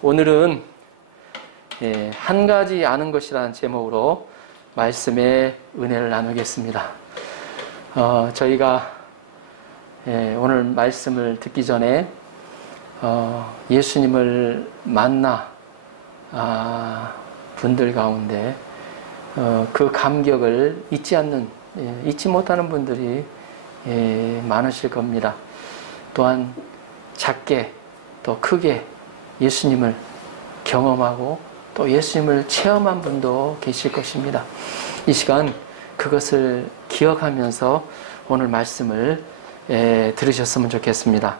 오늘은 한 가지 아는 것이라는 제목으로 말씀의 은혜를 나누겠습니다. 저희가 오늘 말씀을 듣기 전에 예수님을 만나 분들 가운데 그 감격을 잊지 못하는 분들이 많으실 겁니다. 또한 작게 또 크게 예수님을 경험하고 또 예수님을 체험한 분도 계실 것입니다. 이 시간 그것을 기억하면서 오늘 말씀을 들으셨으면 좋겠습니다.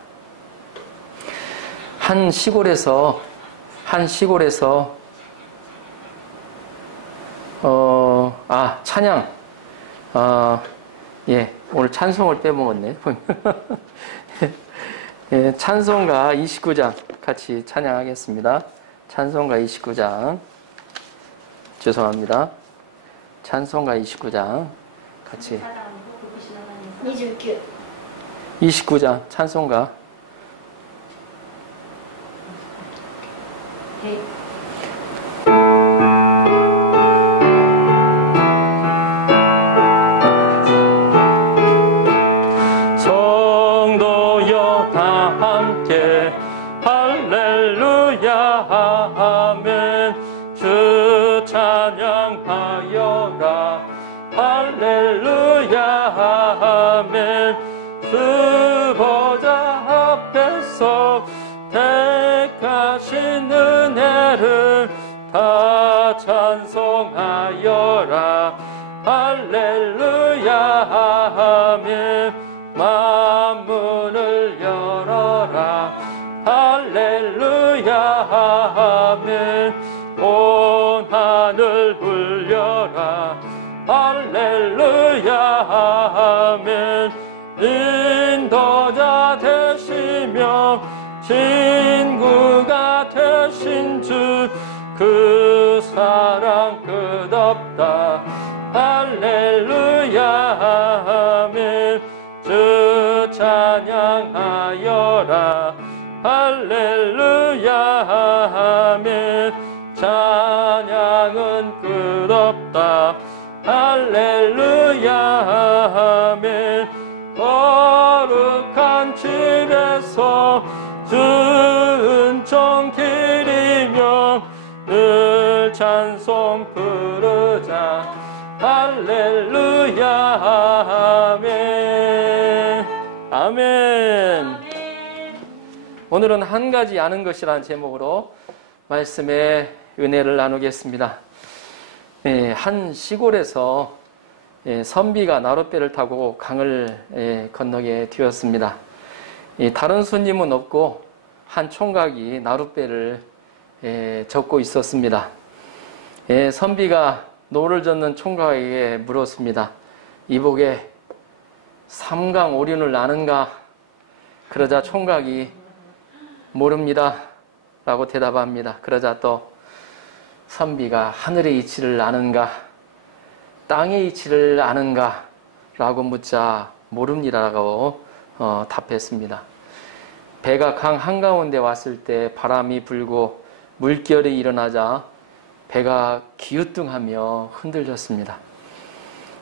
한 시골에서 찬양 오늘 찬송을 빼먹었네. 찬송가 29장 같이 찬양하겠습니다. 찬송가 29장 죄송합니다. 찬송가 29장 같이 29장 찬송가 성도여 다 함께 할렐루야 아멘 주 찬양하여라 할렐루야 아멘 주 보좌 앞에서 택하신 은혜를 다 찬송하여라 할렐루야 아멘 만문을 열어라 할렐루야 아멘 온 하늘 울려라 할렐루야 아멘 인도자 되시며 친구가 되신 주 그 사랑 끝없다 할렐루야 아멘 주 찬양하여라 할렐루야 아멘 찬양은 끝없다 할렐루야 아멘 거룩한 집에서 주 은총 드리며 늘 찬송 부르자 할렐루야 아멘 아멘. 오늘은 한 가지 아는 것이라는 제목으로 말씀의 은혜를 나누겠습니다. 한 시골에서 선비가 나룻배를 타고 강을 건너게 되었습니다. 다른 손님은 없고 한 총각이 나룻배를 젓고 있었습니다. 선비가 노를 젓는 총각에게 물었습니다. 이복에 삼강 오륜을 아는가? 그러자 총각이 모릅니다 라고 대답합니다. 그러자 또 선비가 하늘의 이치를 아는가? 땅의 이치를 아는가? 라고 묻자 모릅니다라고 답했습니다. 배가 강 한가운데 왔을 때 바람이 불고 물결이 일어나자 배가 기우뚱하며 흔들렸습니다.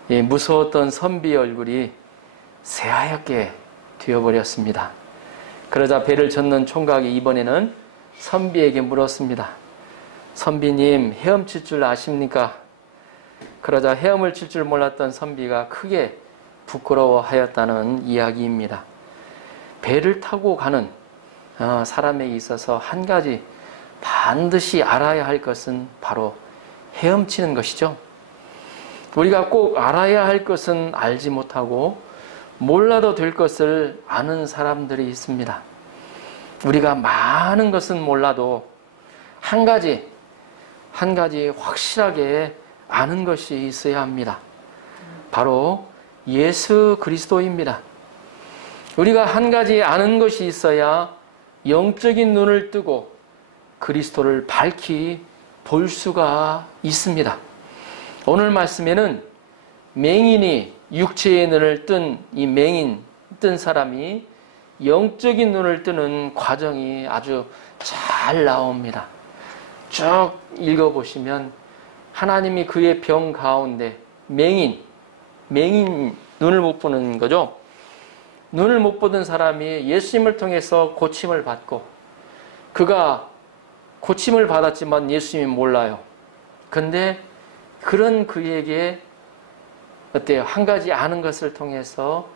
무서웠던 선비의 얼굴이 새하얗게 되어버렸습니다. 그러자 배를 젓는 총각이 이번에는 선비에게 물었습니다. 선비님, 헤엄칠 줄 아십니까? 그러자 헤엄을 칠 줄 몰랐던 선비가 크게 부끄러워하였다는 이야기입니다. 배를 타고 가는 사람에게 있어서 한 가지 반드시 알아야 할 것은 바로 헤엄치는 것이죠. 우리가 꼭 알아야 할 것은 알지 못하고 몰라도 될 것을 아는 사람들이 있습니다. 우리가 많은 것은 몰라도 한 가지 확실하게 아는 것이 있어야 합니다. 바로 예수 그리스도입니다. 우리가 한 가지 아는 것이 있어야 영적인 눈을 뜨고 그리스도를 밝히 볼 수가 있습니다. 오늘 말씀에는 맹인이 육체의 눈을 뜬 이 맹인 뜬 사람이 영적인 눈을 뜨는 과정이 아주 잘 나옵니다. 쭉 읽어보시면 하나님이 그의 병 가운데 맹인, 눈을 못 보는 거죠. 눈을 못 보던 사람이 예수님을 통해서 고침을 받고 그가 고침을 받았지만 예수님이 몰라요. 근데 그런 그에게 어때요? 한 가지 아는 것을 통해서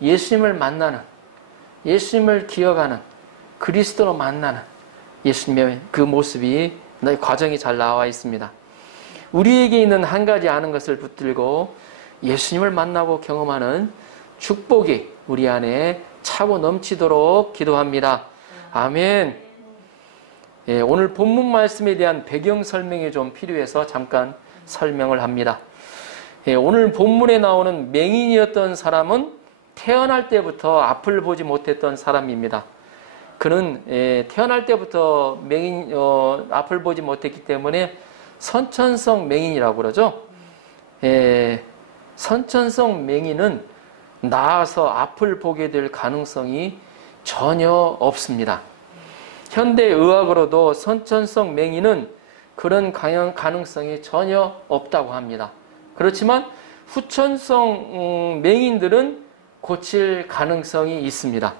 예수님을 만나는, 예수님을 기억하는, 그리스도로 만나는 예수님의 그 모습이, 과정이 잘 나와 있습니다. 우리에게 있는 한 가지 아는 것을 붙들고 예수님을 만나고 경험하는 축복이 우리 안에 차고 넘치도록 기도합니다. 아멘. 예, 오늘 본문 말씀에 대한 배경 설명이 좀 필요해서 잠깐 설명을 합니다. 예, 오늘 본문에 나오는 맹인이었던 사람은 태어날 때부터 앞을 보지 못했던 사람입니다. 그는 태어날 때부터 앞을 보지 못했기 때문에 선천성 맹인이라고 그러죠. 선천성 맹인은 나아서 앞을 보게 될 가능성이 전혀 없습니다. 현대 의학으로도 선천성 맹인은 그런 가능성이 전혀 없다고 합니다. 그렇지만 후천성 맹인들은 고칠 가능성이 있습니다.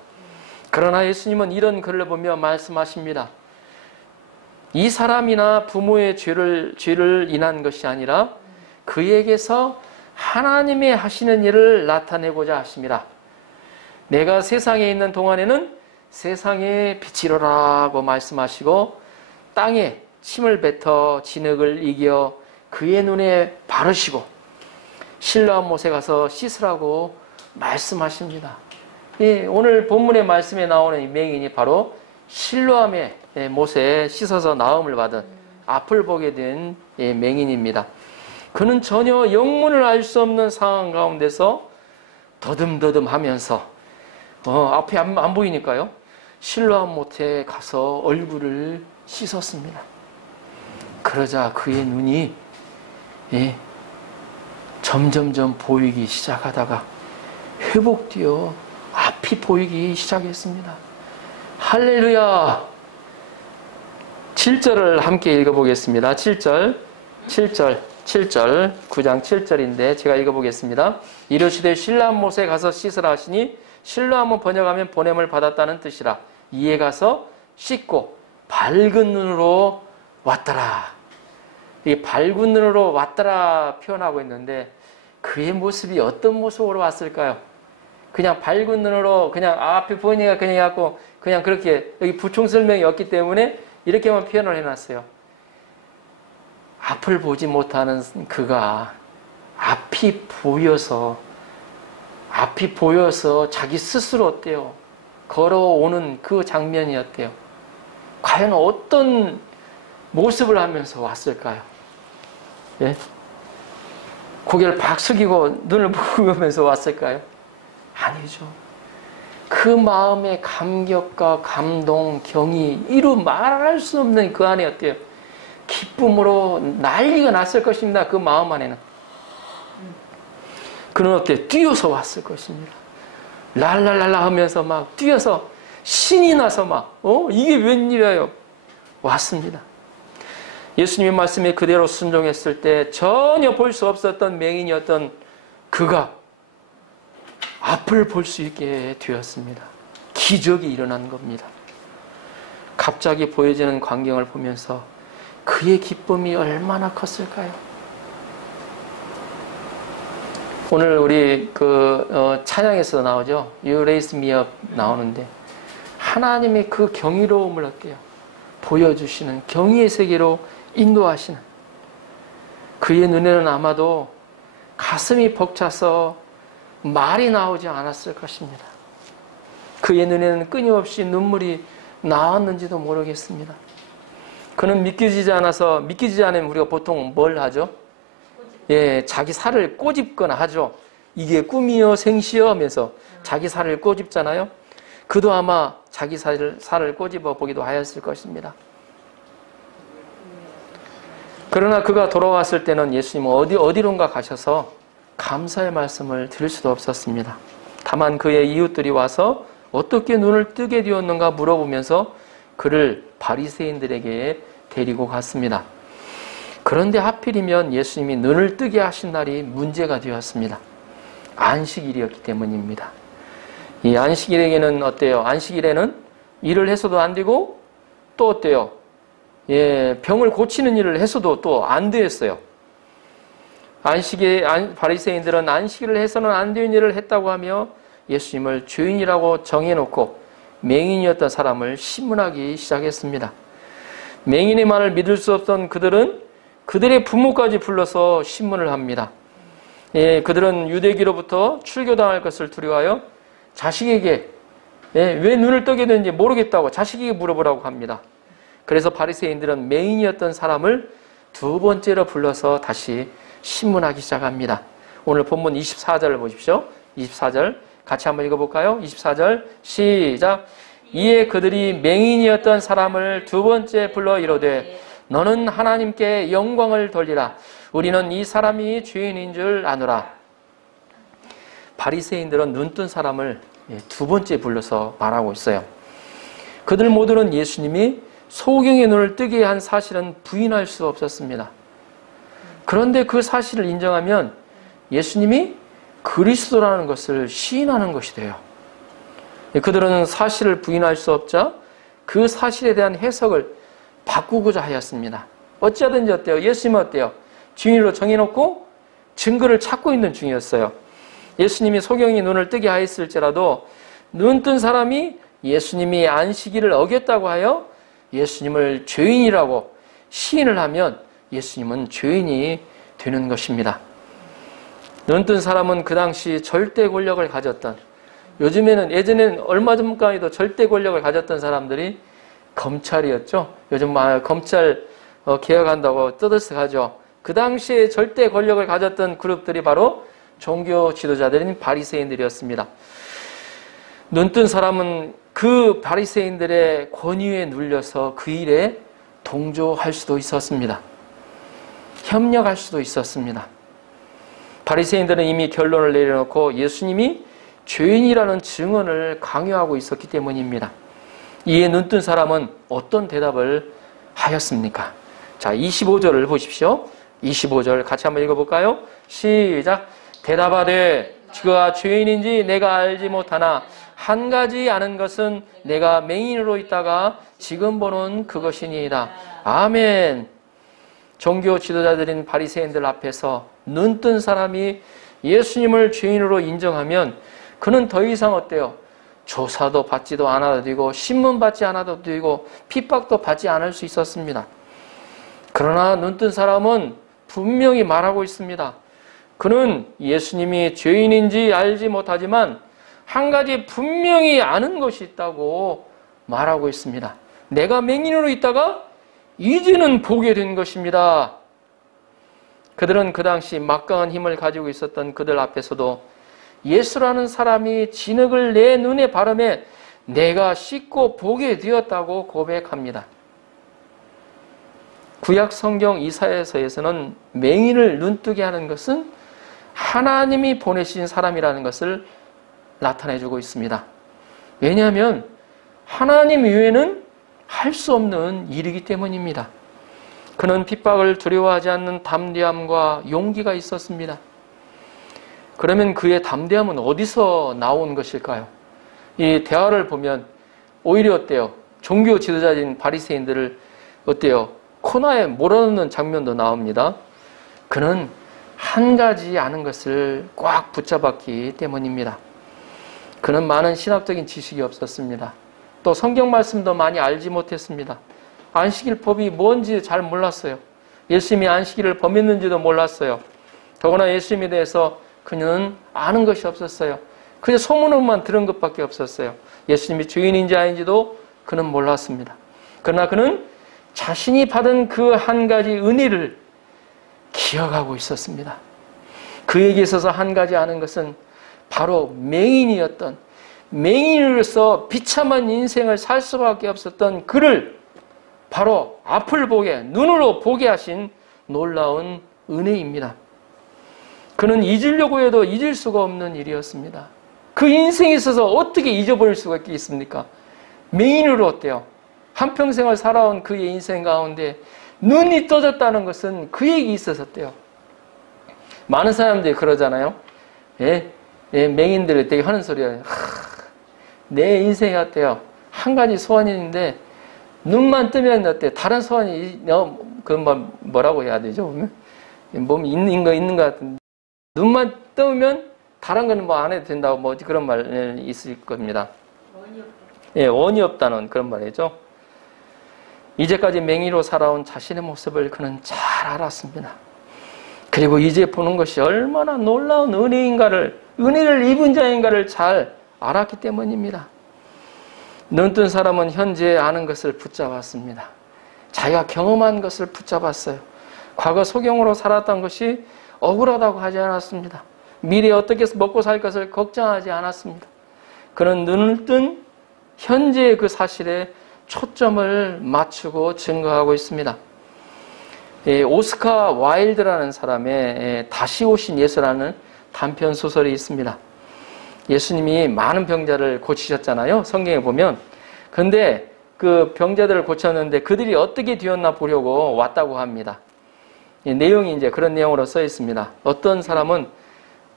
그러나 예수님은 이런 글을 보며 말씀하십니다. 이 사람이나 부모의 죄를 인한 것이 아니라 그에게서 하나님이 하시는 일을 나타내고자 하심이라. 내가 세상에 있는 동안에는 세상의 빛이로라고 말씀하시고 땅에 침을 뱉어 진흙을 이겨 그의 눈에 바르시고 실로암 못에 가서 씻으라고 말씀하십니다. 오늘 본문의 말씀에 나오는 이 맹인이 바로 실로암의 못에 씻어서 나음을 받은 앞을 보게 된 맹인입니다. 그는 전혀 영문을 알 수 없는 상황 가운데서 더듬더듬 하면서 앞이 안 보이니까요. 실로암 못에 가서 얼굴을 씻었습니다. 그러자 그의 눈이 점점점 보이기 시작하다가 회복되어 앞이 보이기 시작했습니다. 할렐루야! 7절을 함께 읽어보겠습니다. 7절, 9장 7절인데 제가 읽어보겠습니다. 이르시되 실로암 못에 가서 씻으라 하시니 실로암은 번역하면 보냄을 받았다는 뜻이라. 이에 가서 씻고 밝은 눈으로 왔더라. 이 밝은 눈으로 왔더라 표현하고 있는데 그의 모습이 어떤 모습으로 왔을까요? 그냥 밝은 눈으로 그냥 앞에 보이니까 그냥 해갖고 그냥 그렇게 여기 부총 설명이 없기 때문에 이렇게만 표현을 해놨어요. 앞을 보지 못하는 그가 앞이 보여서 자기 스스로 어때요? 걸어오는 그 장면이었대요. 과연 어떤 모습을 하면서 왔을까요? 예? 고개를 박 숙이고 눈을 부으면서 왔을까요? 아니죠. 그 마음의 감격과 감동, 경이 이루 말할 수 없는 그 안에 어때요? 기쁨으로 난리가 났을 것입니다. 그 마음 안에는. 그는 어때요? 뛰어서 왔을 것입니다. 랄랄랄라 하면서 막 뛰어서 신이 나서 막 이게 웬일이에요? 왔습니다. 예수님의 말씀에 그대로 순종했을 때 전혀 볼 수 없었던 맹인이었던 그가 앞을 볼 수 있게 되었습니다. 기적이 일어난 겁니다. 갑자기 보여지는 광경을 보면서 그의 기쁨이 얼마나 컸을까요? 오늘 우리 찬양에서 나오죠. You raise me up 나오는데 하나님의 그 경이로움을 어때요? 보여주시는 경의의 세계로 인도하시는 그의 눈에는 아마도 가슴이 벅차서 말이 나오지 않았을 것입니다. 그의 눈에는 끊임없이 눈물이 나왔는지도 모르겠습니다. 그는 믿기지 않으면 우리가 보통 뭘 하죠? 자기 살을 꼬집거나 하죠. 이게 꿈이요 생시요 하면서 자기 살을 꼬집잖아요. 그도 아마 자기 살을 꼬집어 보기도 하였을 것입니다. 그러나 그가 돌아왔을 때는 예수님은 어디론가 가셔서 감사의 말씀을 드릴 수도 없었습니다. 다만 그의 이웃들이 와서 어떻게 눈을 뜨게 되었는가 물어보면서 그를 바리새인들에게 데리고 갔습니다. 그런데 하필이면 예수님이 눈을 뜨게 하신 날이 문제가 되었습니다. 안식일이었기 때문입니다. 이 안식일에게는 어때요? 안식일에는 일을 해서도 안 되고 또 어때요? 병을 고치는 일을 해서도 또 안 되었어요. 바리새인들은 안식일을 해서는 안 되는 일을 했다고 하며 예수님을 죄인이라고 정해놓고 맹인이었던 사람을 신문하기 시작했습니다. 맹인의 말을 믿을 수 없던 그들은 그들의 부모까지 불러서 신문을 합니다. 그들은 유대기로부터 출교당할 것을 두려워하여 자식에게 왜 눈을 뜨게 되는지 모르겠다고 자식에게 물어보라고 합니다. 그래서 바리새인들은 맹인이었던 사람을 두 번째로 불러서 다시 신문하기 시작합니다. 오늘 본문 24절을 보십시오. 24절 같이 한번 읽어볼까요? 24절 시작. 이에 그들이 맹인이었던 사람을 두 번째 불러 이르되 너는 하나님께 영광을 돌리라. 우리는 이 사람이 죄인인 줄 아노라. 바리새인들은 눈뜬 사람을 두 번째 불러서 말하고 있어요. 그들 모두는 예수님이 소경의 눈을 뜨게 한 사실은 부인할 수 없었습니다. 그런데 그 사실을 인정하면 예수님이 그리스도라는 것을 시인하는 것이 돼요. 그들은 사실을 부인할 수 없자 그 사실에 대한 해석을 바꾸고자 하였습니다. 어찌하든지 어때요? 예수님은 어때요? 증인으로 정해놓고 증거를 찾고 있는 중이었어요. 예수님이 소경이 눈을 뜨게 하였을지라도 눈뜬 사람이 예수님이 안식일을 어겼다고 하여 예수님을 죄인이라고 시인을 하면 예수님은 죄인이 되는 것입니다. 눈뜬 사람은 그 당시 절대 권력을 가졌던, 예전에는 얼마 전까지도 절대 권력을 가졌던 사람들이 검찰이었죠. 요즘 검찰 개혁한다고 떠들썩하죠. 그 당시에 절대 권력을 가졌던 그룹들이 바로 종교 지도자들인 바리새인들이었습니다. 눈뜬 사람은 그 바리새인들의 권위에 눌려서 그 일에 동조할 수도 있었습니다. 협력할 수도 있었습니다. 바리새인들은 이미 결론을 내려놓고 예수님이 죄인이라는 증언을 강요하고 있었기 때문입니다. 이에 눈뜬 사람은 어떤 대답을 하였습니까? 자, 25절을 보십시오. 25절 같이 한번 읽어볼까요? 시작. 대답하되 그가 죄인인지 내가 알지 못하나 한 가지 아는 것은 내가 맹인으로 있다가 지금 보는 그것이니이다. 아멘. 종교 지도자들인 바리새인들 앞에서 눈뜬 사람이 예수님을 죄인으로 인정하면 그는 더 이상 어때요? 조사도 받지도 않아도 되고 신문 받지 않아도 되고 핍박도 받지 않을 수 있었습니다. 그러나 눈뜬 사람은 분명히 말하고 있습니다. 그는 예수님이 죄인인지 알지 못하지만 한 가지 분명히 아는 것이 있다고 말하고 있습니다. 내가 맹인으로 있다가 이제는 보게 된 것입니다. 그들은 그 당시 막강한 힘을 가지고 있었던 그들 앞에서도 예수라는 사람이 진흙을 내 눈에 바르매 내가 씻고 보게 되었다고 고백합니다. 구약 성경 이사야서에서는 맹인을 눈뜨게 하는 것은 하나님이 보내신 사람이라는 것을 나타내주고 있습니다. 왜냐하면 하나님 외에는 할 수 없는 일이기 때문입니다. 그는 핍박을 두려워하지 않는 담대함과 용기가 있었습니다. 그러면 그의 담대함은 어디서 나온 것일까요? 이 대화를 보면 오히려 어때요? 종교 지도자인 바리새인들을 어때요? 코너에 몰아넣는 장면도 나옵니다. 그는 한 가지 아는 것을 꽉 붙잡았기 때문입니다. 그는 많은 신학적인 지식이 없었습니다. 또 성경 말씀도 많이 알지 못했습니다. 안식일 법이 뭔지 잘 몰랐어요. 예수님이 안식일을 범했는지도 몰랐어요. 더구나 예수님에 대해서 그는 아는 것이 없었어요. 그냥 소문으로만 들은 것밖에 없었어요. 예수님이 죄인인지 아닌지도 그는 몰랐습니다. 그러나 그는 자신이 받은 그 한 가지 은혜를 기억하고 있었습니다. 그에게 있어서 한 가지 아는 것은 바로 맹인으로서 비참한 인생을 살 수밖에 없었던 그를 바로 앞을 보게, 눈으로 보게 하신 놀라운 은혜입니다. 그는 잊으려고 해도 잊을 수가 없는 일이었습니다. 그 인생에 있어서 어떻게 잊어버릴 수가 있겠습니까? 맹인으로 어때요? 한평생을 살아온 그의 인생 가운데 눈이 떠졌다는 것은 그에게 있었대요. 많은 사람들이 그러잖아요. 맹인들이 되게 하는 소리예요. 내 인생이 어때요? 한 가지 소원이 있는데 눈만 뜨면 어때? 다른 소원이 뭐라고 해야 되죠? 몸이 있는 것 같은데 눈만 뜨면 다른 거는 뭐 안 해도 된다고 뭐 그런 말 있을 겁니다. 원이 없다는 그런 말이죠. 이제까지 맹인으로 살아온 자신의 모습을 그는 잘 알았습니다. 그리고 이제 보는 것이 얼마나 놀라운 은혜를 입은 자인가를 잘 알았기 때문입니다. 눈뜬 사람은 현재 아는 것을 붙잡았습니다. 자기가 경험한 것을 붙잡았어요. 과거 소경으로 살았던 것이 억울하다고 하지 않았습니다. 미래에 어떻게 먹고 살 것을 걱정하지 않았습니다. 그는 눈을 뜬 현재의 그 사실에 초점을 맞추고 증거하고 있습니다. 오스카 와일드라는 사람의 다시 오신 예수라는 단편 소설이 있습니다. 예수님이 많은 병자를 고치셨잖아요. 성경에 보면. 그런데 그 병자들을 고쳤는데 그들이 어떻게 되었나 보려고 왔다고 합니다. 내용이 이제 그런 내용으로 써 있습니다. 어떤 사람은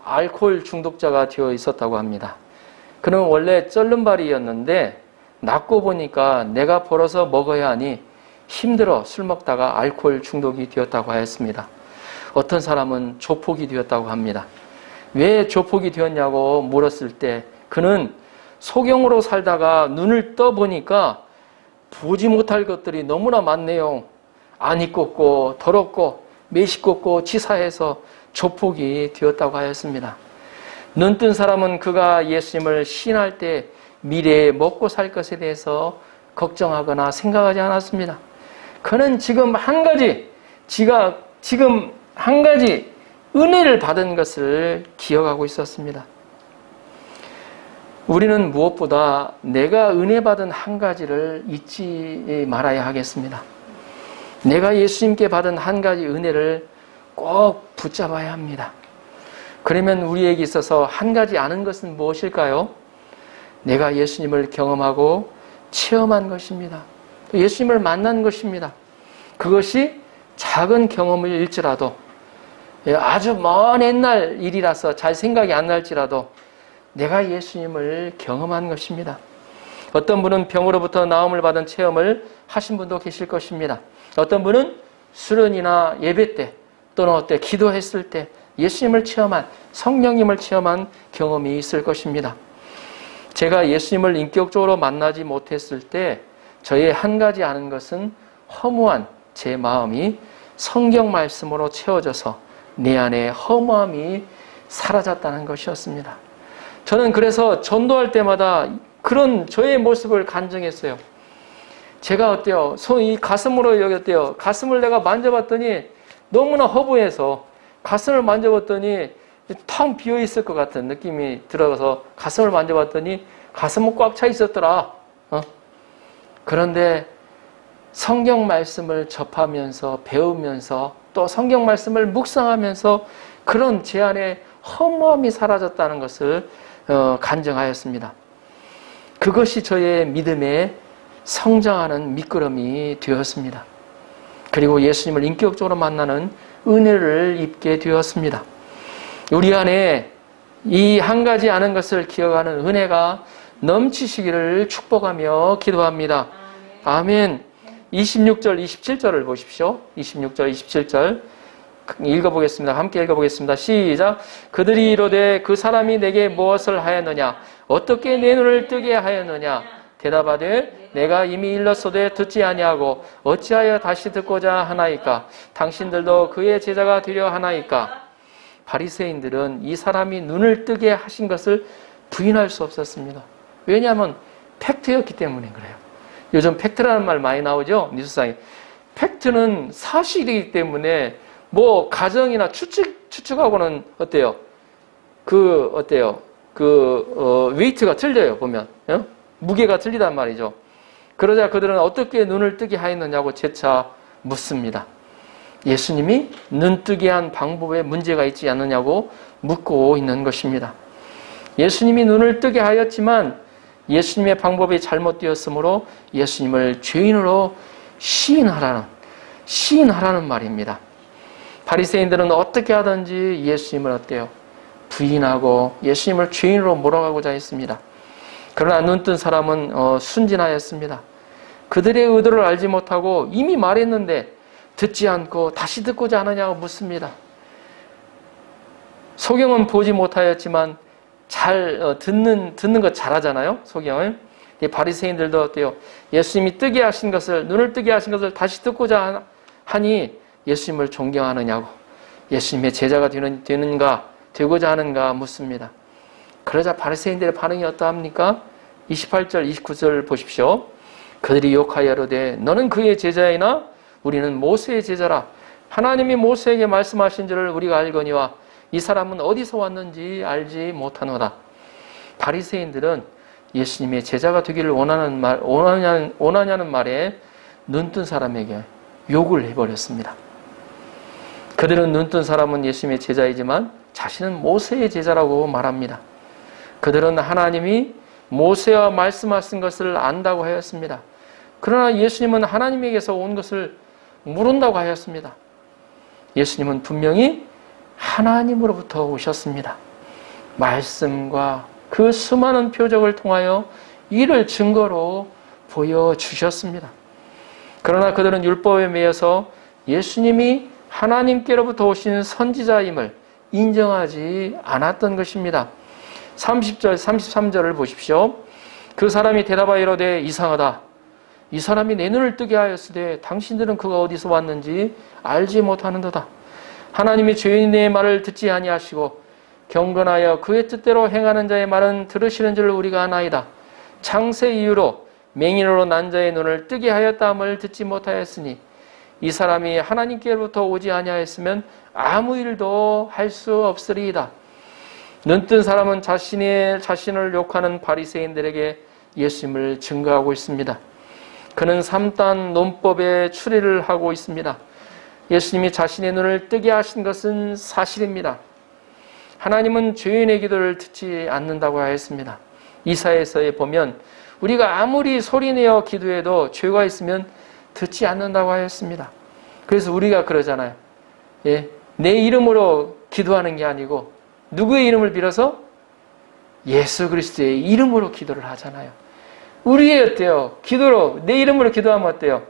알코올 중독자가 되어 있었다고 합니다. 그는 원래 쩔른발이였는데 낫고 보니까 내가 벌어서 먹어야 하니 힘들어 술 먹다가 알코올 중독이 되었다고 하였습니다. 어떤 사람은 조폭이 되었다고 합니다. 왜 조폭이 되었냐고 물었을 때 그는 소경으로 살다가 눈을 떠보니까 보지 못할 것들이 너무나 많네요. 안 입고 더럽고 매식겁고 치사해서 조폭이 되었다고 하였습니다. 눈뜬 사람은 그가 예수님을 시인할 때 미래에 먹고 살 것에 대해서 걱정하거나 생각하지 않았습니다. 그는 지금 한 가지 은혜를 받은 것을 기억하고 있었습니다. 우리는 무엇보다 내가 은혜 받은 한 가지를 잊지 말아야 하겠습니다. 내가 예수님께 받은 한 가지 은혜를 꼭 붙잡아야 합니다. 그러면 우리에게 있어서 한 가지 아는 것은 무엇일까요? 내가 예수님을 경험하고 체험한 것입니다. 예수님을 만난 것입니다. 그것이 작은 경험일지라도 아주 먼 옛날 일이라서 잘 생각이 안 날지라도 내가 예수님을 경험한 것입니다. 어떤 분은 병으로부터 나음을 받은 체험을 하신 분도 계실 것입니다. 어떤 분은 수련이나 예배 때 또는 기도했을 때 예수님을 체험한, 성령님을 체험한 경험이 있을 것입니다. 제가 예수님을 인격적으로 만나지 못했을 때 저의 한 가지 아는 것은 허무한 제 마음이 성경 말씀으로 채워져서 내 안에 허무함이 사라졌다는 것이었습니다. 저는 그래서 전도할 때마다 그런 저의 모습을 간증했어요. 제가 어때요? 이 가슴으로 여기 어때요? 가슴을 내가 만져봤더니 너무나 허무해서 가슴을 만져봤더니 텅 비어있을 것 같은 느낌이 들어서 가슴을 만져봤더니 가슴은 꽉 차 있었더라. 그런데 성경 말씀을 접하면서 배우면서 또 성경 말씀을 묵상하면서 그런 제 안에 허무함이 사라졌다는 것을 간증하였습니다. 그것이 저의 믿음에 성장하는 미끄럼이 되었습니다. 그리고 예수님을 인격적으로 만나는 은혜를 입게 되었습니다. 우리 안에 이 한 가지 아는 것을 기억하는 은혜가 넘치시기를 축복하며 기도합니다. 아멘. 26절, 27절을 보십시오. 26절, 27절 읽어보겠습니다. 함께 읽어보겠습니다. 시작. 그들이 이르되 그 사람이 내게 무엇을 하였느냐? 어떻게 내 눈을 뜨게 하였느냐? 대답하되 내가 이미 일렀소되 듣지 아니하고 어찌하여 다시 듣고자 하나이까? 당신들도 그의 제자가 되려 하나이까? 바리새인들은 이 사람이 눈을 뜨게 하신 것을 부인할 수 없었습니다. 왜냐하면 팩트였기 때문에 그래요. 요즘 팩트라는 말 많이 나오죠? 뉴스상에. 팩트는 사실이기 때문에 뭐 가정이나 추측하고는 어때요? 웨이트가 틀려요, 보면. 무게가 틀리단 말이죠. 그러자 그들은 어떻게 눈을 뜨게 하였느냐고 재차 묻습니다. 예수님이 눈 뜨게 한 방법에 문제가 있지 않느냐고 묻고 있는 것입니다. 예수님이 눈을 뜨게 하였지만 예수님의 방법이 잘못되었으므로 예수님을 죄인으로 시인하라는 말입니다. 바리새인들은 어떻게 하든지 예수님을 어때요? 부인하고 예수님을 죄인으로 몰아가고자 했습니다. 그러나 눈뜬 사람은 순진하였습니다. 그들의 의도를 알지 못하고 이미 말했는데 듣지 않고 다시 듣고자 하느냐고 묻습니다. 소경은 보지 못하였지만 잘 듣는 거 잘하잖아요. 소경을. 바리새인들도 어때요? 예수님이 뜨게 하신 것을, 눈을 뜨게 하신 것을 다시 듣고자 하니 예수님을 존경하느냐고, 예수님의 제자가 되고자 하는가 묻습니다. 그러자 바리새인들의 반응이 어떠합니까? 28절 29절 보십시오. 그들이 욕하여 이르되 너는 그의 제자이나 우리는 모세의 제자라. 하나님이 모세에게 말씀하신 줄을 우리가 알거니와 이 사람은 어디서 왔는지 알지 못하노라. 바리새인들은 예수님의 제자가 되기를 원하냐는 말에 눈뜬 사람에게 욕을 해버렸습니다. 그들은 눈뜬 사람은 예수님의 제자이지만 자신은 모세의 제자라고 말합니다. 그들은 하나님이 모세와 말씀하신 것을 안다고 하였습니다. 그러나 예수님은 하나님에게서 온 것을 모른다고 하였습니다. 예수님은 분명히 하나님으로부터 오셨습니다. 말씀과 그 수많은 표적을 통하여 이를 증거로 보여주셨습니다. 그러나 그들은 율법에 매여서 예수님이 하나님께로부터 오신 선지자임을 인정하지 않았던 것입니다. 30절, 33절을 보십시오. 그 사람이 대답하여 이르되 이상하다. 이 사람이 내 눈을 뜨게 하였으되 당신들은 그가 어디서 왔는지 알지 못하는도다. 하나님이 죄인의 말을 듣지 아니하시고 경건하여 그의 뜻대로 행하는 자의 말은 들으시는 줄 우리가 아나이다. 창세 이후로 맹인으로 난 자의 눈을 뜨게 하였다함을 듣지 못하였으니 이 사람이 하나님께로부터 오지 아니하였으면 아무 일도 할 수 없으리이다. 눈뜬 사람은 자신을 욕하는 바리새인들에게 예수님을 증거하고 있습니다. 그는 3단 논법에 추리를 하고 있습니다. 예수님이 자신의 눈을 뜨게 하신 것은 사실입니다. 하나님은 죄인의 기도를 듣지 않는다고 하였습니다. 이사야서에 보면 우리가 아무리 소리내어 기도해도 죄가 있으면 듣지 않는다고 하였습니다. 그래서 우리가 그러잖아요. 예, 내 이름으로 기도하는 게 아니고 누구의 이름을 빌어서? 예수 그리스도의 이름으로 기도를 하잖아요. 우리의 어때요? 기도로 내 이름으로 기도하면 어때요?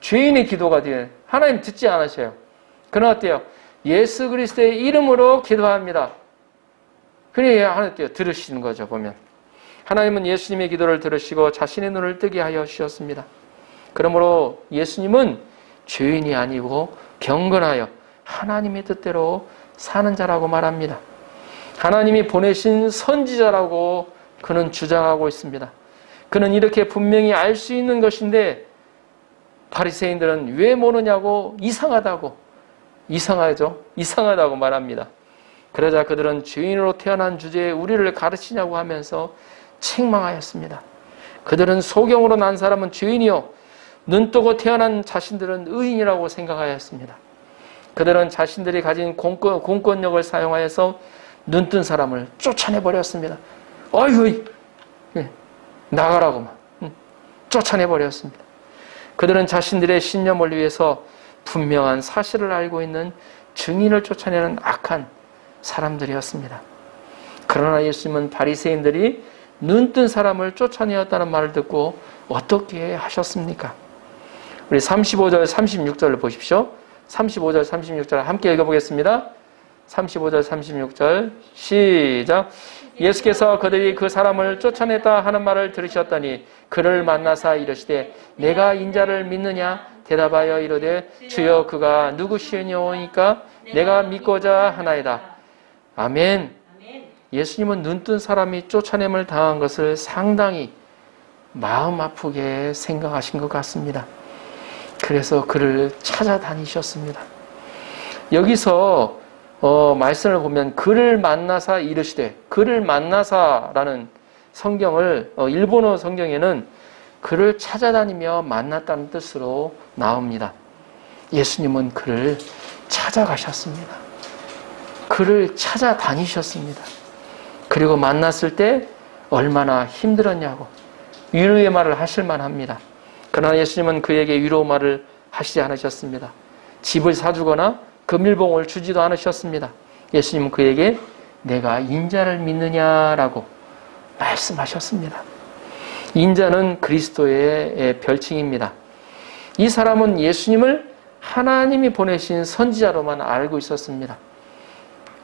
죄인의 기도가 돼요. 하나님 듣지 않으셔요. 그러나 어때요? 예수 그리스도의 이름으로 기도합니다. 그래야 하나님 어때요? 들으시는 거죠. 보면 하나님은 예수님의 기도를 들으시고 자신의 눈을 뜨게 하여 주셨습니다. 그러므로 예수님은 죄인이 아니고 경건하여 하나님의 뜻대로 사는 자라고 말합니다. 하나님이 보내신 선지자라고 그는 주장하고 있습니다. 그는 이렇게 분명히 알 수 있는 것인데 바리새인들은 왜 모르냐고 이상하다고 말합니다. 그러자 그들은 죄인으로 태어난 주제에 우리를 가르치냐고 하면서 책망하였습니다. 그들은 소경으로 난 사람은 죄인이요 눈뜨고 태어난 자신들은 의인이라고 생각하였습니다. 그들은 자신들이 가진 공권력을 사용하여서 눈뜬 사람을 쫓아내버렸습니다. 어이 나가라고만 쫓아내버렸습니다. 그들은 자신들의 신념을 위해서 분명한 사실을 알고 있는 증인을 쫓아내는 악한 사람들이었습니다. 그러나 예수님은 바리새인들이 눈뜬 사람을 쫓아내었다는 말을 듣고 어떻게 하셨습니까? 우리 35절, 36절을 보십시오. 35절, 36절 함께 읽어보겠습니다. 35절, 36절 시작. 예수께서 그들이 그 사람을 쫓아냈다 하는 말을 들으셨더니 그를 만나사 이르시되 내가 인자를 믿느냐 대답하여 이르되 주여 그가 누구시오니까 내가 믿고자 하나이다. 아멘. 예수님은 눈뜬 사람이 쫓아냄을 당한 것을 상당히 마음 아프게 생각하신 것 같습니다. 그래서 그를 찾아다니셨습니다. 여기서 말씀을 보면 그를 만나사 이르시되, 그를 만나사라는 성경을 일본어 성경에는 그를 찾아다니며 만났다는 뜻으로 나옵니다. 예수님은 그를 찾아가셨습니다. 그를 찾아다니셨습니다. 그리고 만났을 때 얼마나 힘들었냐고 위로의 말을 하실 만합니다. 그러나 예수님은 그에게 위로 말을 하시지 않으셨습니다. 집을 사주거나 금일봉을 주지도 않으셨습니다. 예수님은 그에게 내가 인자를 믿느냐라고 말씀하셨습니다. 인자는 그리스도의 별칭입니다. 이 사람은 예수님을 하나님이 보내신 선지자로만 알고 있었습니다.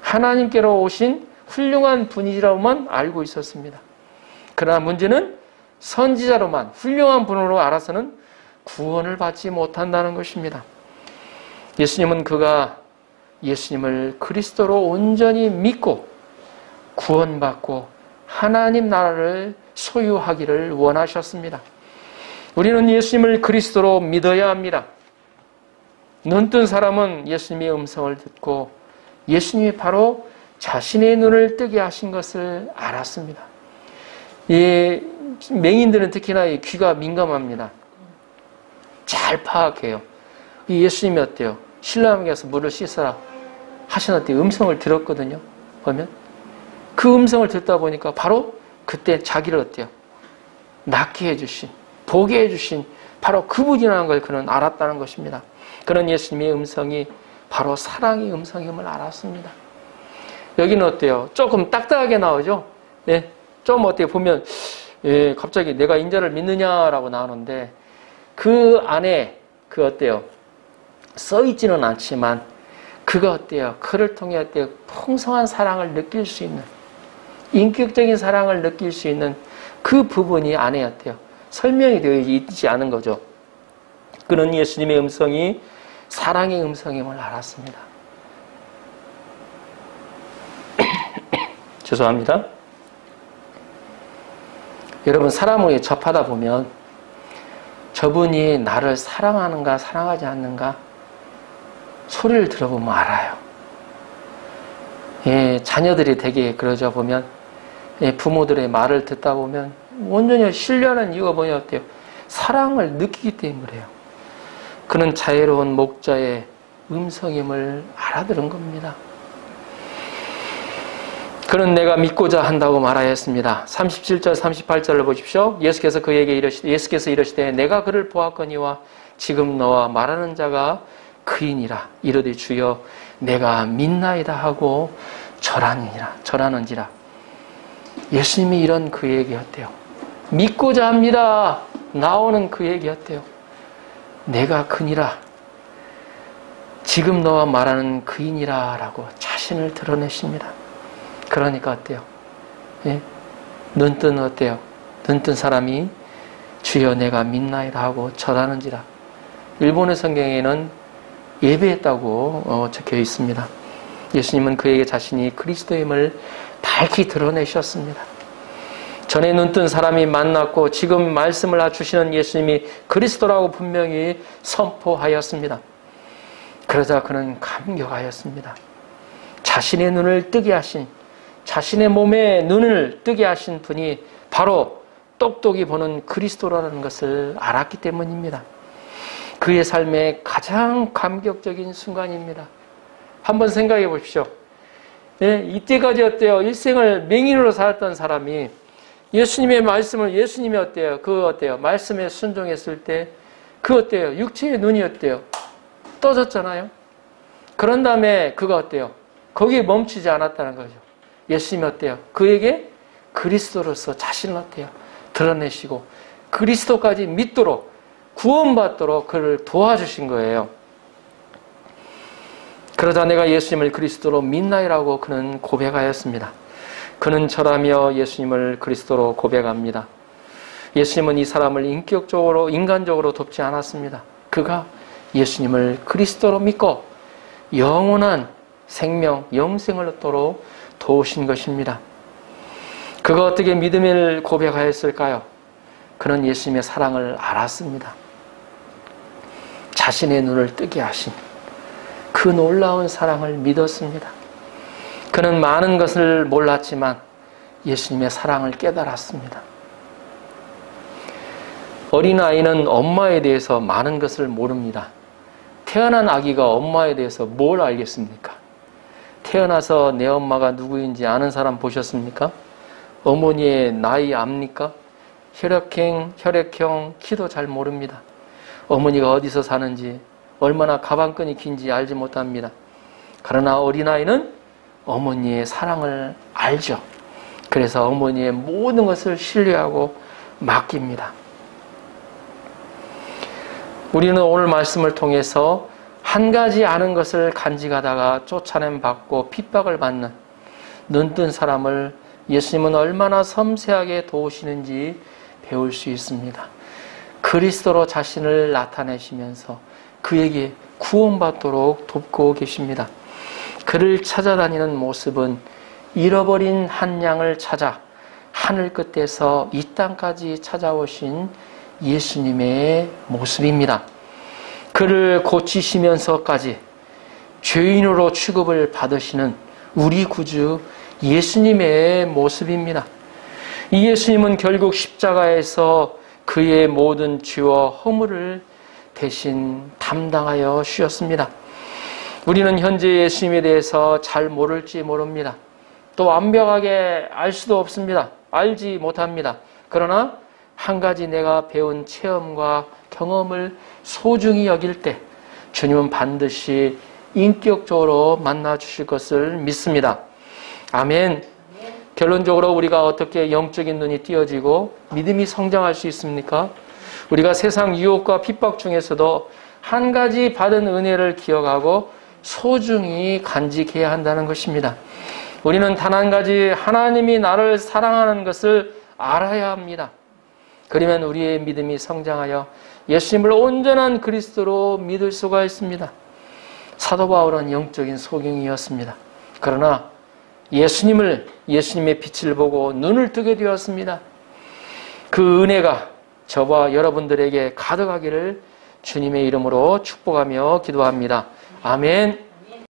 하나님께로 오신 훌륭한 분이라고만 알고 있었습니다. 그러나 문제는 선지자로만 훌륭한 분으로 알아서는 구원을 받지 못한다는 것입니다. 예수님은 그가 예수님을 그리스도로 온전히 믿고 구원받고 하나님 나라를 소유하기를 원하셨습니다. 우리는 예수님을 그리스도로 믿어야 합니다. 눈뜬 사람은 예수님의 음성을 듣고 예수님이 바로 자신의 눈을 뜨게 하신 것을 알았습니다. 이 맹인들은 특히나 이 귀가 민감합니다. 잘 파악해요. 이 예수님이 어때요? 신랑에게 가서 물을 씻어라 하시는데 음성을 들었거든요. 보면 그 음성을 듣다 보니까 바로 그때 자기를 어때요? 낫게 해주신, 보게 해주신 바로 그분이라는 걸 그는 알았다는 것입니다. 그런 예수님의 음성이 바로 사랑의 음성임을 알았습니다. 여기는 어때요? 조금 딱딱하게 나오죠? 네, 좀 어때요? 보면 갑자기 내가 인자를 믿느냐라고 나오는데 그 안에 그 어때요? 써있지는 않지만 그가 어때요? 그를 통해 어때요? 풍성한 사랑을 느낄 수 있는 인격적인 사랑을 느낄 수 있는 그 부분이 안에 어때요? 설명이 되어 있지 않은 거죠. 그는 예수님의 음성이 사랑의 음성임을 알았습니다. 죄송합니다. 여러분 사람을 접하다 보면 저분이 나를 사랑하는가 사랑하지 않는가 소리를 들어보면 알아요. 예, 자녀들이 되게 그러죠. 보면 부모들의 말을 듣다 보면 온전히 신뢰하는 이유가 뭐냐 어때요? 사랑을 느끼기 때문이에요. 그는 자애로운 목자의 음성임을 알아들은 겁니다. 그는 내가 믿고자 한다고 말하였습니다. 37절 38절을 보십시오. 예수께서 이르시되 내가 그를 보았거니와 지금 너와 말하는 자가 그이니라. 이르되 주여 내가 믿나이다 하고 절하는지라. 예수님이 이런 그 얘기였대요. 믿고자 합니다. 나오는 그 얘기였대요. 내가 그니라. 지금 너와 말하는 그이니라 라고 자신을 드러내십니다. 그러니까 어때요? 예? 눈뜬 어때요? 눈뜬 사람이 주여 내가 믿나이다 하고 절하는지라. 일본의 성경에는 예배했다고 적혀 있습니다. 예수님은 그에게 자신이 그리스도임을 밝히 드러내셨습니다. 전에 눈뜬 사람이 만났고 지금 말씀을 주시는 예수님이 그리스도라고 분명히 선포하였습니다. 그러자 그는 감격하였습니다. 자신의 눈을 뜨게 하신, 자신의 몸에 눈을 뜨게 하신 분이 바로 똑똑히 보는 그리스도라는 것을 알았기 때문입니다. 그의 삶의 가장 감격적인 순간입니다. 한번 생각해 보십시오. 네, 이때까지 어때요? 일생을 맹인으로 살았던 사람이 예수님의 말씀을 예수님이 어때요? 그 어때요? 말씀에 순종했을 때 그 어때요? 육체의 눈이 어때요? 떠졌잖아요. 그런 다음에 그가 어때요? 거기에 멈추지 않았다는 거죠. 예수님이 어때요? 그에게 그리스도로서 자신을 어때요? 드러내시고 그리스도까지 믿도록 구원받도록 그를 도와주신 거예요. 그러자 내가 예수님을 그리스도로 믿나이라고 그는 고백하였습니다. 그는 절하며 예수님을 그리스도로 고백합니다. 예수님은 이 사람을 인격적으로 인간적으로 돕지 않았습니다. 그가 예수님을 그리스도로 믿고 영원한 생명, 영생을 얻도록 도우신 것입니다. 그가 어떻게 믿음을 고백하였을까요? 그는 예수님의 사랑을 알았습니다. 자신의 눈을 뜨게 하신 그 놀라운 사랑을 믿었습니다. 그는 많은 것을 몰랐지만 예수님의 사랑을 깨달았습니다. 어린아이는 엄마에 대해서 많은 것을 모릅니다. 태어난 아기가 엄마에 대해서 뭘 알겠습니까? 태어나서 내 엄마가 누구인지 아는 사람 보셨습니까? 어머니의 나이 압니까? 혈액형, 키도 잘 모릅니다. 어머니가 어디서 사는지, 얼마나 가방끈이 긴지 알지 못합니다. 그러나 어린아이는 어머니의 사랑을 알죠. 그래서 어머니의 모든 것을 신뢰하고 맡깁니다. 우리는 오늘 말씀을 통해서 한 가지 아는 것을 간직하다가 쫓아냄 받고 핍박을 받는 눈뜬 사람을 예수님은 얼마나 섬세하게 도우시는지 배울 수 있습니다. 그리스도로 자신을 나타내시면서 그에게 구원받도록 돕고 계십니다. 그를 찾아다니는 모습은 잃어버린 한 양을 찾아 하늘 끝에서 이 땅까지 찾아오신 예수님의 모습입니다. 그를 고치시면서까지 죄인으로 취급을 받으시는 우리 구주 예수님의 모습입니다. 이 예수님은 결국 십자가에서 그의 모든 죄와 허물을 대신 담당하여 주셨습니다. 우리는 현재 예수님에 대해서 잘 모를지 모릅니다. 또 완벽하게 알 수도 없습니다. 알지 못합니다. 그러나 한 가지 내가 배운 체험과 경험을 소중히 여길 때 주님은 반드시 인격적으로 만나 주실 것을 믿습니다. 아멘. 결론적으로 우리가 어떻게 영적인 눈이 띄어지고 믿음이 성장할 수 있습니까? 우리가 세상 유혹과 핍박 중에서도 한 가지 받은 은혜를 기억하고 소중히 간직해야 한다는 것입니다. 우리는 단 한 가지 하나님이 나를 사랑하는 것을 알아야 합니다. 그러면 우리의 믿음이 성장하여 예수님을 온전한 그리스도로 믿을 수가 있습니다. 사도 바울은 영적인 소경이었습니다. 그러나 예수님의 빛을 보고 눈을 뜨게 되었습니다. 그 은혜가 저와 여러분들에게 가득하기를 주님의 이름으로 축복하며 기도합니다. 아멘.